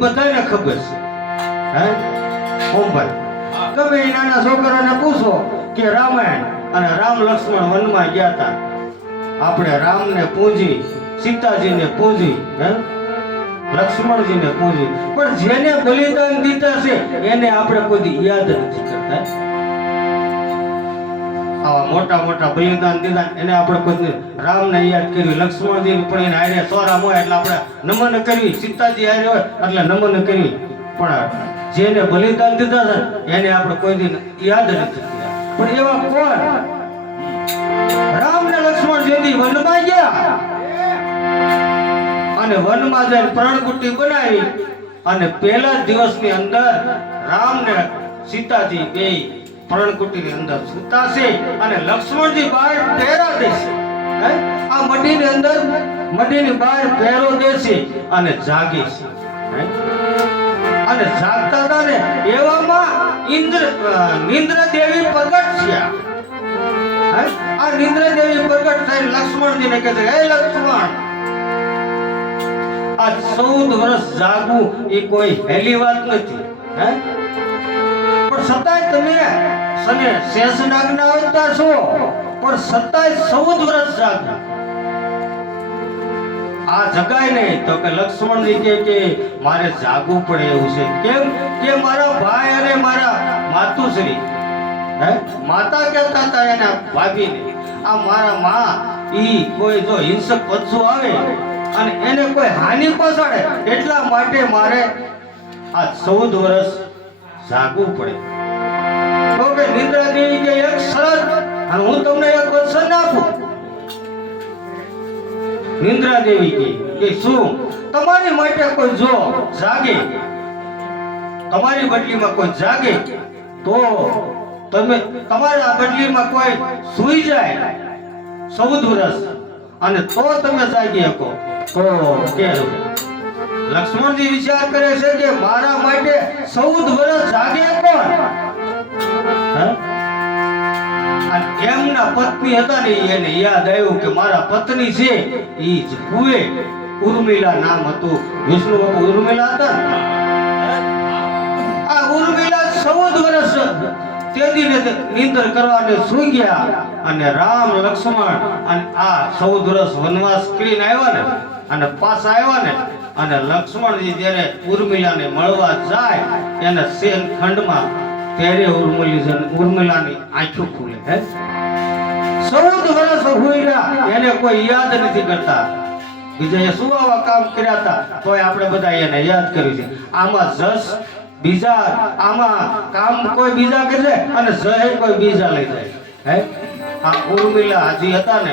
બધાને ખબર છે હે ઓમભાઈ ગમે નાના છોકરાને પૂછો કે રામાયણ અને રામ લક્ષ્મણ વનમાં ગયા હતા આપણે રામને પૂજી સીતાજીને પૂજી હે લક્ષ્મણજીને પૂજી પણ જેને બલિદાન દીધા છે એને આપણે કોઈ યાદ નથી કરતા આવા મોટા મોટા બલિદાન દીધા એને આપણે કોઈ રામને યાદ કર્યું લક્ષ્મણજી પણ એને હારે સોરા હોય એટલે આપણે નમન કરવી સીતાજી હારે હોય એટલે નમન કરવી પણ જેને બલિદાન દીધા છે એને આપણે કોઈ દિન યાદ નથી કર્યા પણ એવા કોણ રામ ને લક્ષ્મણ જેથી વનમાં ગયા અને વનમાં જઈને પ્રાણકુટી બનાવી અને પહેલા દિવસની અંદર રામ ને સીતાજી બે પ્રાણકુટીની અંદર સૂતા છે અને લક્ષ્મણજી બહાર પહેરા દેશે આ મડીની અંદર મડીની બહાર પહેરો દેશે અને જાગે છે અને જાગતા હતા ને એવામાં નિંદ્ર દેવી પ્રગટ થયા આ નિંદ્ર દેવી પ્રગટ થઈને લક્ષ્મણજીને કહે છે હે લક્ષ્મણ આ 14 વર્ષ જાગવું એ કોઈ હેલી વાત નથી પણ છતાંય તમે શેષનાગના અવતાર છો પણ છતાંય 14 વર્ષ જાગવું આ જગાય નહીં તો કે લક્ષ્મણજી કે મારે જાગવું પડે એવું છે કેમ કે મારા ભાઈ અને મારા માતુશ્રી માતા કહેતા હતા એના ભાભીને આ મારા માં ઈ કોઈ જો હિંસક પશુ આવે અને એને કોઈ હાનિ પહોંચાડે એટલા માટે મારે આ 14 વર્ષ જાગવું પડે તો કે નિંદ્રા દેવી કે એક શરત અને હું તમને એક વચન આપું નિંદ્રા દેવી કે શું તમારી માટે કોઈ જો જાગે તમારી બદલીમાં કોઈ જાગે તો તમે તમારા બદલીમાં કોઈ સૂઈ જાય 14 વર્ષ અને તો તમે જાગી શકો તો કે લક્ષ્મણજી વિચાર કરે છે કે મારા માટે 14 વર્ષ જાગે કોણ એમના પત્ની હતા ને એને યાદ આવ્યું કે મારા પત્ની છે ઈ જ કુએ ઉર્મિલા નામ હતું વિષ્ણુ બાપુ ઉર્મિલા હતા આ ઉર્મિલા 14 વર્ષ તેદીને નિંદર કરવાને સૂઈ ગયા અને રામ લક્ષ્મણ અને આ 14 વર્ષ વનવાસ કરીને આવ્યા ને અને પાછા આવ્યા ને અને લક્ષ્મણજી જ્યારે ઉર્મિલાને મળવા જાય એના શેન ખંડમાં ત્યારે ઉર્મિલાની આંખો ખુલે 14 વર્ષ હોઈરા એને કોઈ યાદ નથી કરતા બીજાએ શું આવા કામ કર્યા હતા તોય આપણે બધા એને યાદ કર્યું છે આમાં જસ બીજા આમાં કામ કોઈ બીજા કરે અને જય કોઈ બીજા લઈ જાય આ ઉર્મિલા હાજી હતા ને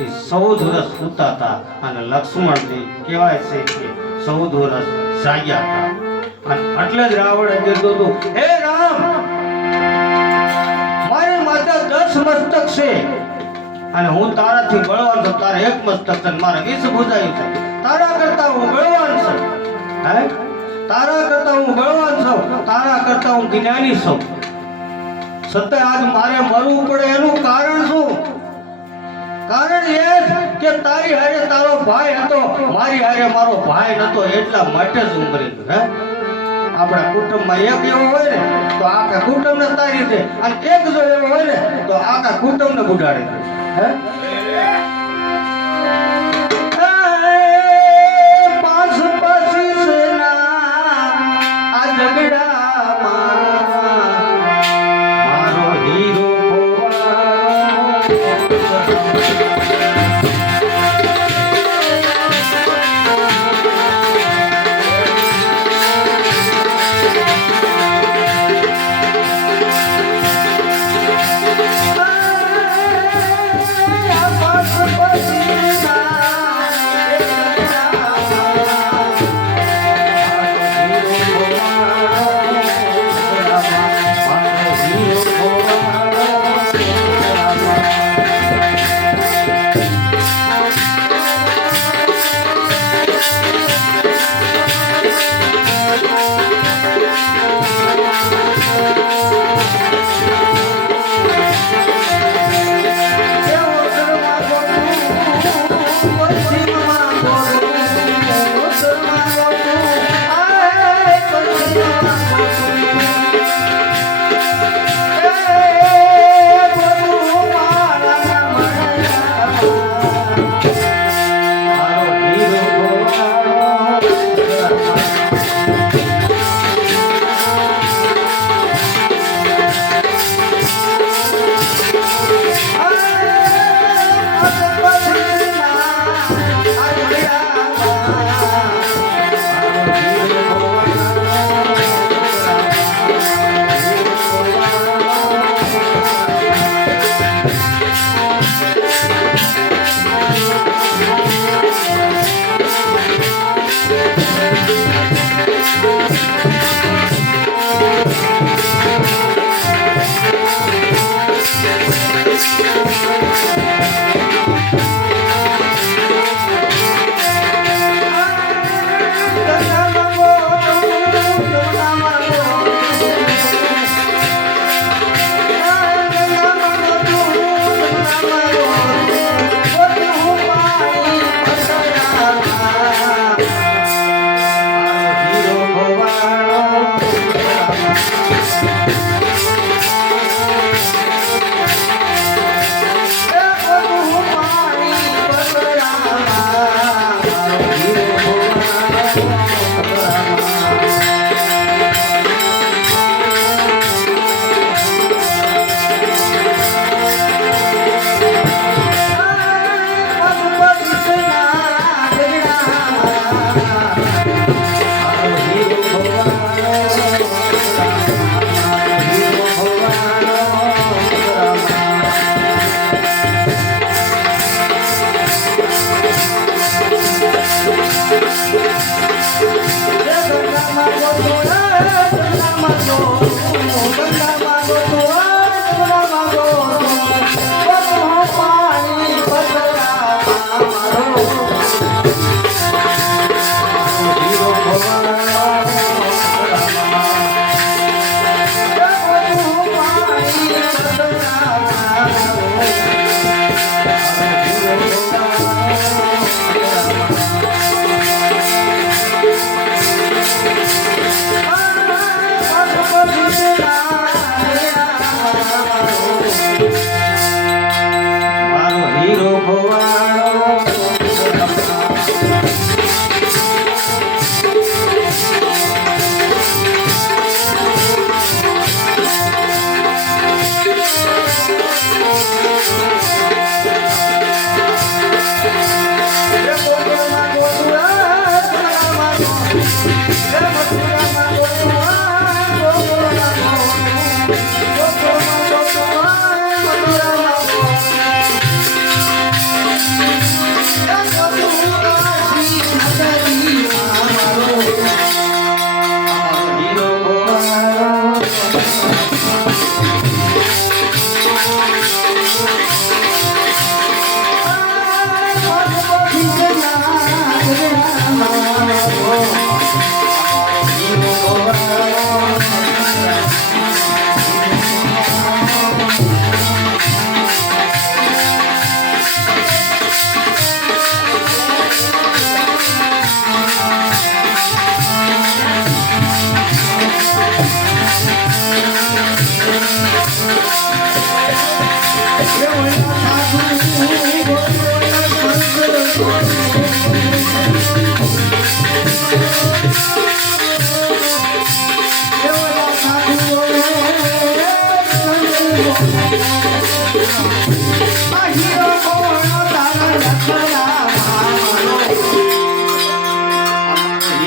એ 14 વર્ષ સૂતા હતા અને લક્ષ્મણજી કહેવાય છે કે 14 વર્ષ જાગ્યા હતા અને એટલે જ રાવણે કીધું હતું હે રામ મારી માથે 10 મસ્તક છે અને હું તારાથી બળવાન છું તારે એક મસ્તક છે મારે 20 ભુજાયું છે તારા કરતા હું બળવાન છું તારા કરતા હું બળવાન છું તારા કરતા હું જ્ઞાની છું છતાં આજ મારે મરવું પડે એનું કારણ શું કારણ એ જ કે તારી હારે તારો ભાઈ હતો, મારી હારે મારો ભાઈ નતો, એટલા માટે જ હું કરી હે. આપણા કુટુંબમાં એક એવો હોય ને તો આખા કુટુંબને તારી દે, અને એક જો એવો હોય ને તો આખા કુટુંબને બુડાડી દે હે. પાસ પાસી સેના આ ઝઘડામાં મારો હીરો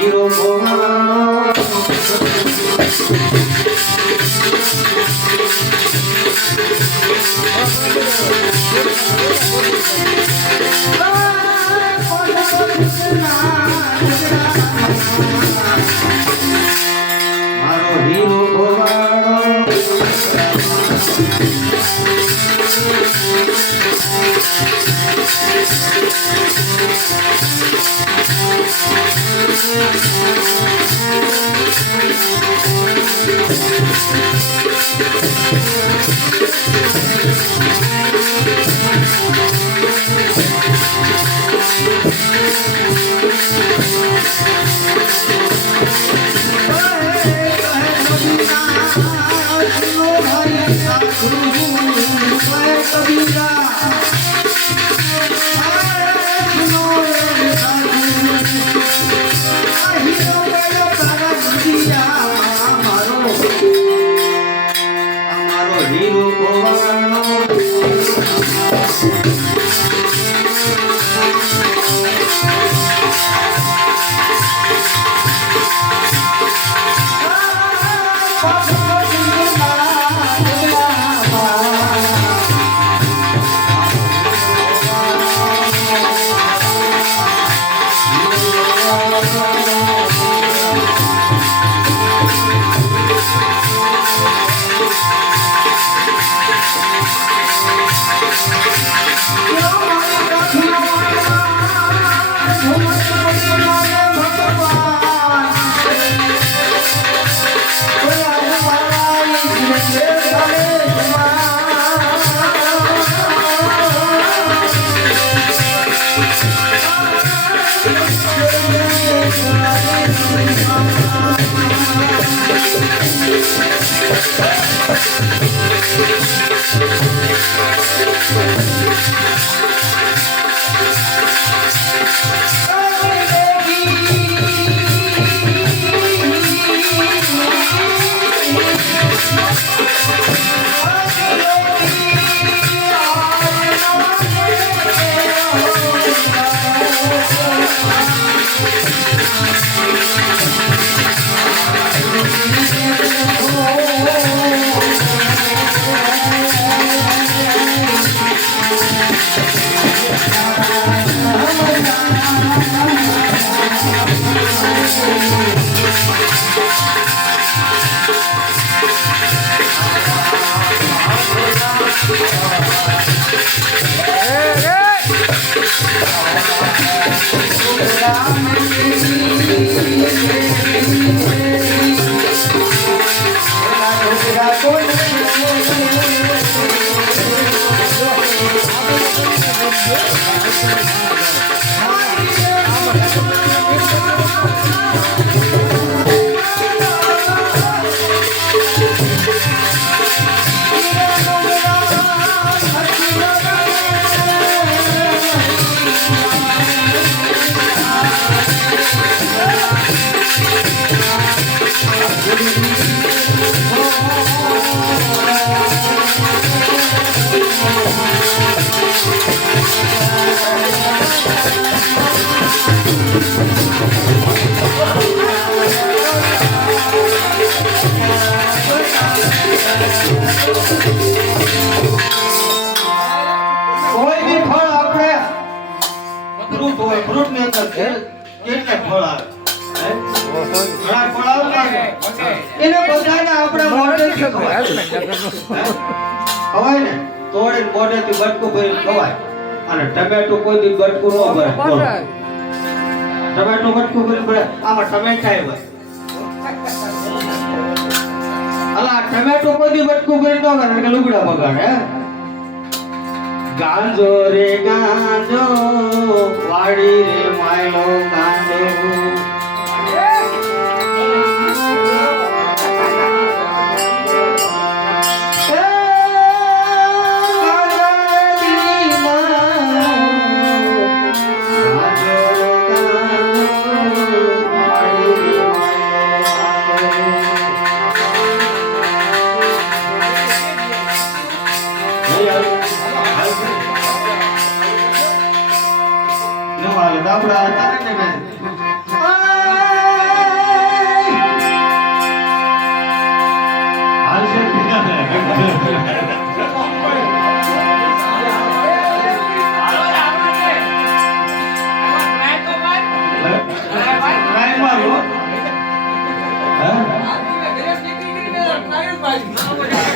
હીરો ગોવાળો મારો હીરો ગોવાળો કેટલા ફળ આવે ઘણા ફળ આવે એને બધાને આપણે મોઢે ખવાય ને તોડે મોઢેથી બટકું ભરી ખવાય અને ટમેટો કોઈ દી બટકું ન ભરે ટમેટો બટકું ભરી ભરે આમાં ટમેટા હોય અલા ટમેટો કોઈ દી બટકું ભરી ન ભરે કે લુગડા બગાડે ગાંજો રે ગાંજો વાડી રે માયલો ગાંજો આપડા તારે ને કાંઈ જ મારી.